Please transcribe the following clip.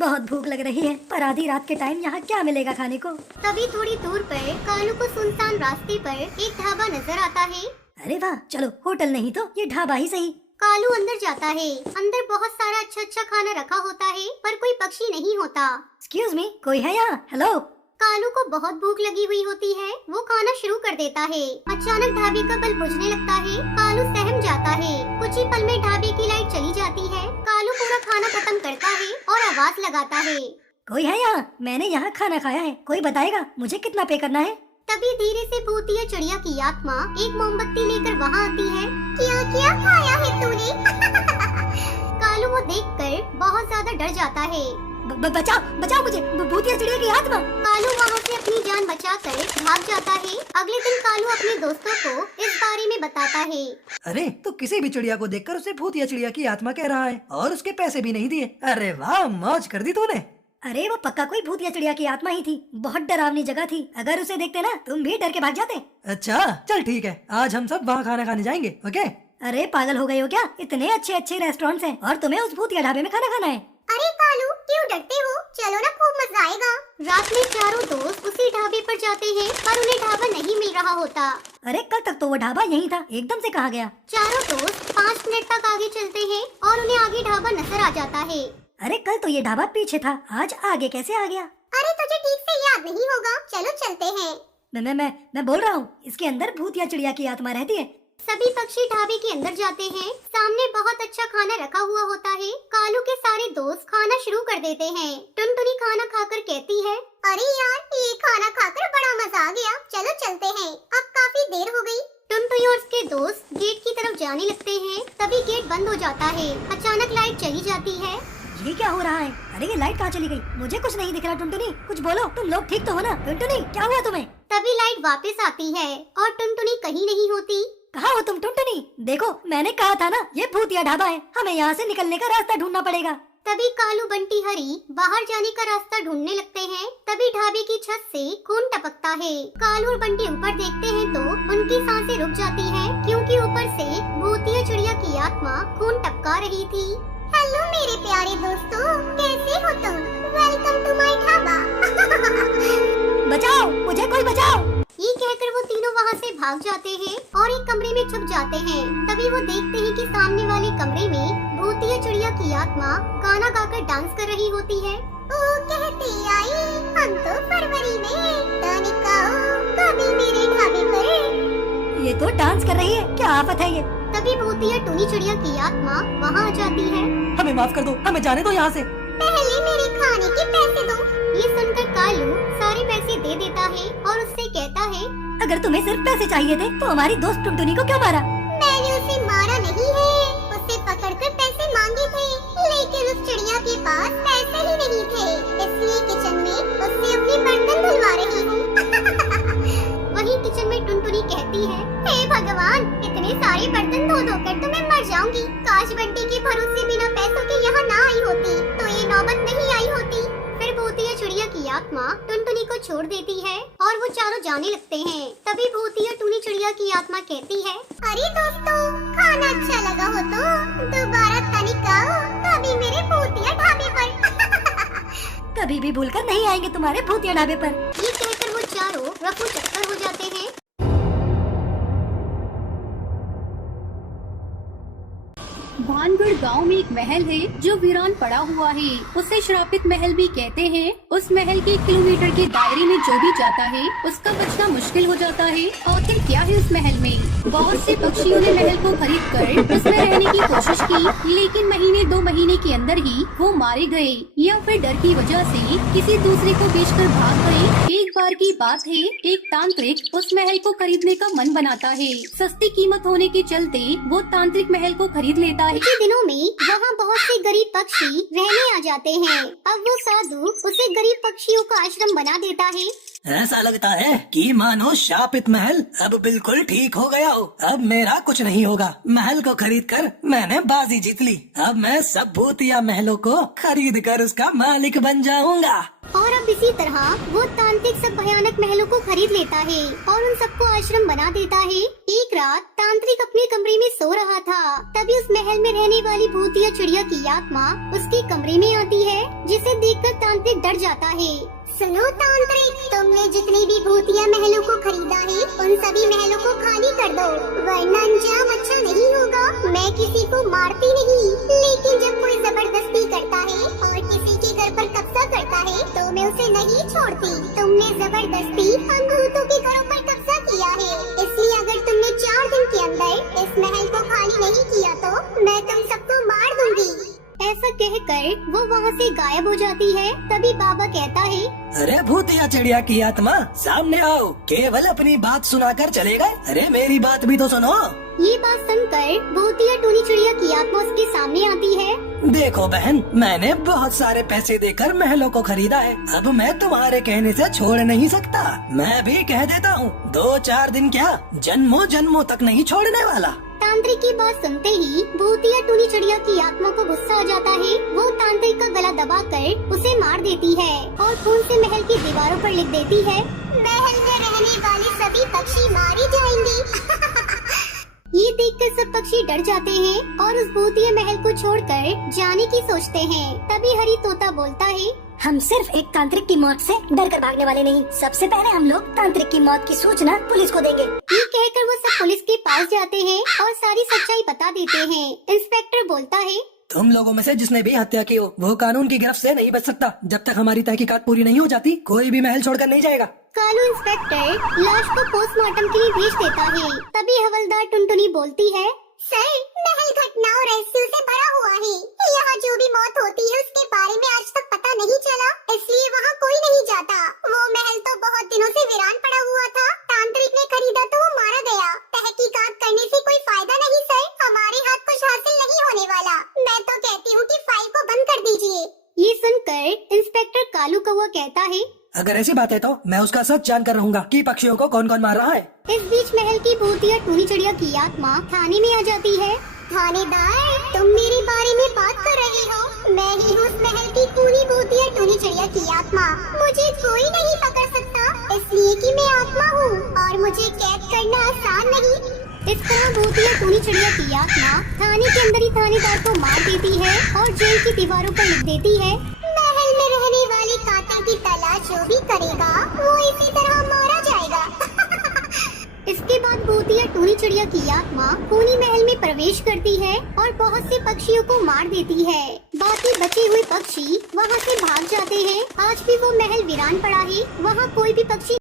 बहुत भूख लग रही है, पर आधी रात के टाइम यहाँ क्या मिलेगा खाने को। तभी थोड़ी दूर पर कालू को सुनसान रास्ते पर एक ढाबा नजर आता है। अरे वाह, चलो होटल नहीं तो ये ढाबा ही सही। कालू अंदर जाता है। अंदर बहुत सारा अच्छा खाना रखा होता है, पर कोई पक्षी नहीं होता। एक्सक्यूज मी, कोई है यहाँ? हेलो। कालू को बहुत भूख लगी हुई होती है। वो खाना शुरू कर देता है। अचानक ढाबे का बल्ब बुझने लगता है। कालू सहम जाता है। कुछ ही पल में ढाबे की लाइट चली जाती है। कालू पूरा खाना खत्म करता है और आवाज लगाता है, कोई है यहाँ? मैंने यहाँ खाना खाया है, कोई बताएगा मुझे कितना पे करना है? तभी धीरे से भूतिया चिड़िया की आत्मा एक मोमबत्ती लेकर वहाँ आती है। क्या क्या खाया है तूने? कालू वो देखकर बहुत ज्यादा डर जाता है। बचाओ बचाओ मुझे, भूतिया चिड़िया की आत्मा। कालू वहाँ से अपनी जान बचाकर भाग जाता है। अगले दिन कालू अपने दोस्तों को इस बारे में बताता है। अरे तो किसी भी चिड़िया को देखकर उसे भूतिया चिड़िया की आत्मा कह रहा है और उसके पैसे भी नहीं दिए। अरे वाह, मौज कर दी तूने। अरे वो पक्का कोई भूतिया चिड़िया की आत्मा ही थी। बहुत डरावनी जगह थी, अगर उसे देखते ना तुम भी डर के भाग जाते। अच्छा चल ठीक है, आज हम सब वहाँ खाना खाने जाएंगे। ओके। अरे पागल हो गए हो क्या? इतने अच्छे अच्छे रेस्टोरेंट्स हैं और तुम्हें उस भूतिया ढाबे में खाना खाना है। अरे कालू, क्यों डरते हो? चलो ना, खूब मजा आएगा। रात में चारों दोस्त उसी ढाबे पर जाते हैं, पर उन्हें ढाबा नहीं मिल रहा होता। अरे कल तक तो वो ढाबा यही था, एकदम से कहाँ गया? चारों दोस्त 5 मिनट तक आगे चलते हैं और उन्हें आगे ढाबा नजर आ जाता है। अरे कल तो ये ढाबा पीछे था, आज आगे कैसे आ गया? अरे तुझे ठीक से याद नहीं होगा, चलो चलते हैं। मैं बोल रहा हूँ, इसके अंदर भूतिया चिड़िया की आत्मा रहती है। सभी पक्षी ढाबे के अंदर जाते हैं। सामने बहुत अच्छा खाना रखा हुआ होता है। कालू के सारे दोस्त खाना शुरू कर देते हैं। टुनटुनी खाना खाकर कहती है, अरे यार, ये खाना खाकर बड़ा मजा आ गया, चलो चलते हैं, अब काफी देर हो गई। टुनटुनी और उसके दोस्त गेट की तरफ जाने लगते हैं। तभी गेट बंद हो जाता है। अचानक लाइट चली जाती है। ये क्या हो रहा है? अरे ये लाइट कहाँ चली गई? मुझे कुछ नहीं दिख रहा। टुनटुनी कुछ बोलो, तुम लोग ठीक तो हो ना? टुनटुनी क्या हुआ तुम्हें? तभी लाइट वापस आती है और टुनटुनी कहीं नहीं होती। कहाँ हो तुम टुनटुनी? देखो मैंने कहा था ना, ये भूतिया ढाबा है, हमें यहाँ से निकलने का रास्ता ढूंढना पड़ेगा। तभी कालू बंटी हरी बाहर जाने का रास्ता ढूंढने लगते हैं। तभी ढाबे की छत से खून टपकता है। कालू और बंटी ऊपर देखते हैं तो उनकी सांसें रुक जाती हैं, क्योंकि ऊपर से भूतिया चिड़िया की आत्मा खून टपका रही थी। हेलो मेरे प्यारे दोस्तों, कैसे हो तुम? Welcome to my dhaba. बचाओ मुझे, कोई बचाओ। ये कहकर वो तीनों वहाँ से भाग जाते हैं और एक कमरे में छुप जाते हैं। तभी वो देखते हैं कि सामने वाले कमरे में भूतिया चिड़िया की आत्मा गाना गाकर डांस कर रही होती है। ओ कहती आई हम तो फरवरी में, तनिका कभी मेरे ढाबे पर। ये तो डांस कर रही है, क्या आफत है ये? तभी भूतिया टूनी चिड़िया की आत्मा वहाँ आ जाती है। हमें माफ कर दो, हमें जाने दो यहाँ से। पहले मेरे खाने के पैसे दो। ये सुनकर कालू सारे पैसे दे देता है और उससे कहता है, अगर तुम्हें सिर्फ पैसे चाहिए थे तो हमारी दोस्त टुनटुनी को क्यों मारा? मैंने उसे मारा नहीं है, उसे पकड़कर पैसे मांगे थे, लेकिन उस चिड़िया के पास पैसे ही नहीं थे, इसलिए किचन में उससे अपने बर्तन धुलवा रही हूँ। वहीं किचन में टुनटुनी कहती है, हे भगवान, इतने सारे बर्तन धो कर तो मैं मर जाऊंगी। काश बंटी के भरोसे बिना पैसों के यहाँ ना आई होती तो ये नौबत नहीं आई होती। फिर भूतिया चिड़िया की आत्मा टुनटुनी को छोड़ देती है और वो चारों जाने लगते हैं। तभी भूतिया टूनी चिड़िया की आत्मा कहती है, अरे दोस्तों, खाना अच्छा लगा हो तो दोबारा तनिक आओ, कभी मेरे भूतिया ढाबे पर। कभी भी भूलकर नहीं आएंगे तुम्हारे भूतिया ढाबे पर। ये कहकर वो चारों रफू चक्कर हो जाते हैं। भानगढ़ गांव में एक महल है जो वीरान पड़ा हुआ है। उसे श्रापित महल भी कहते हैं। उस महल के 1 किलोमीटर के दायरे में जो भी जाता है उसका बचना मुश्किल हो जाता है। आखिर क्या है उस महल में? बहुत से पक्षियों ने महल को खरीद कर उसमें रहने की कोशिश की, लेकिन महीने 2 महीने के अंदर ही वो मारे गए या फिर डर की वजह से किसी दूसरे को बेचकर भाग गए। एक बार की बात है, एक तांत्रिक उस महल को खरीदने का मन बनाता है। सस्ती कीमत होने के चलते वो तांत्रिक महल को खरीद लेता है। के दिनों में वहाँ बहुत से गरीब पक्षी रहने आ जाते हैं। अब वो साधु उसे गरीब पक्षियों का आश्रम बना देता है। ऐसा लगता है कि मानो शापित महल अब बिल्कुल ठीक हो गया हो। अब मेरा कुछ नहीं होगा। महल को खरीदकर मैंने बाजी जीत ली। अब मैं सब भूतिया महलों को खरीद कर उसका मालिक बन जाऊंगा। और अब इसी तरह वो तांत्रिक सब भयानक महलों को खरीद लेता है और उन सबको आश्रम बना देता है। एक रात तांत्रिक अपने कमरे में सो रहा था। तभी उस महल में रहने वाली भूतिया चिड़िया की आत्मा उसके कमरे में आती है, जिसे देखकर तांत्रिक डर जाता है। सुनो तांत्रिक, तुमने जितने भी भूतिया महलों को खरीदा है उन सभी महलों को खाली कर दो, वरना अंजाम अच्छा नहीं होगा। मैं किसी को मारती नहीं, लेकिन जब कोई जबरदस्ती करता है और किसी के घर पर कब्जा करता है तो मैं उसे नहीं छोड़ती। तुमने जबरदस्ती हम भूतों के घरों पर कब्जा किया है, इसलिए अगर तुमने 4 दिन के अंदर इस महल को खाली नहीं किया तो मैं तुम सबको मार दूंगी। ऐसा कहकर वो वहाँ से गायब हो जाती है। तभी बाबा कहता है, अरे भूतिया चिड़िया की आत्मा, सामने आओ, केवल अपनी बात सुनाकर चले गए। अरे मेरी बात भी तो सुनो। ये बात सुनकर भूतिया टूनी चिड़िया की आत्मा उसके सामने आती है। देखो बहन, मैंने बहुत सारे पैसे देकर महलों को खरीदा है, अब मैं तुम्हारे कहने से छोड़ नहीं सकता। मैं भी कह देता हूँ, 2-4 दिन क्या, जन्मों जन्मों तक नहीं छोड़ने वाला। तांत्रिक की बात सुनते ही भूतिया टूनी चिड़िया की आत्मा को गुस्सा आ जाता है। वो तांत्रिक का गला दबाकर उसे मार देती है और खून से महल की दीवारों पर लिख देती है, महल में रहने वाले सभी पक्षी मारे जाएंगे। ये देखकर सब पक्षी डर जाते हैं और उस भूतिया महल को छोड़कर जाने की सोचते हैं। तभी हरी तोता बोलता है, हम सिर्फ एक तांत्रिक की मौत से डर कर भागने वाले नहीं, सबसे पहले हम लोग तांत्रिक की मौत की सूचना पुलिस को देंगे। ये कहकर वो सब पुलिस के पास जाते हैं और सारी सच्चाई बता देते हैं। इंस्पेक्टर बोलता है, तुम लोगों में से जिसने भी हत्या की हो वो कानून की गिरफ्त से नहीं बच सकता। जब तक हमारी तहकीकात पूरी नहीं हो जाती कोई भी महल छोड़कर नहीं जाएगा। कालू इंस्पेक्टर लाश को पोस्टमार्टम के लिए भेज देता है। तभी हवलदार टुनटुनी बोलती है, सर, महल घटना और रहस्यों से भरा हुआ है। यहाँ जो भी मौत होती है उसके बारे में आज तक पता नहीं चला, इसलिए वहाँ कोई नहीं जाता। वो महल तो बहुत दिनों से वीरान पड़ा हुआ था, तांत्रिक ने खरीदा तो वो मारा गया। तहकीकात करने से कोई फायदा नहीं सर, हमारे हाथ कुछ हासिल नहीं होने वाला। मैं तो कहती हूँ कि फाइल को बंद कर दीजिए। ये सुनकर इंस्पेक्टर कालू कौवा कहता है, अगर ऐसी बात है तो मैं उसका सच जान कर रहूंगा कि पक्षियों को कौन कौन मार रहा है। इस बीच महल की भूतिया टूनी चिड़िया की आत्मा थाने में आ जाती है। थानेदार, तुम मेरे बारे में बात कर रही हो? मैं ही हूँ उस महल की पूरी भूतिया टूनी चिड़िया की आत्मा। मुझे कोई नहीं पकड़ सकता, इसलिए कि मैं आत्मा हूँ और मुझे कैद करना आसान नहीं। इस तरह भूतिया टूनी चिड़िया की आत्मा थाने के अंदर ही थानेदार को मार देती है और जेल की दीवारों पर लिख देती है, महल में रहने वाले कातिल की तलाश जो भी करेगा वो इसी तरह मारा जाएगा। इसके बाद भूतिया टूनी चिड़िया की आत्मा खूनी महल में प्रवेश करती है और बहुत से पक्षियों को मार देती है। बाकी बचे हुए पक्षी वहाँ से भाग जाते हैं। आज भी वो महल वीरान पड़ा है, वहाँ कोई भी पक्षी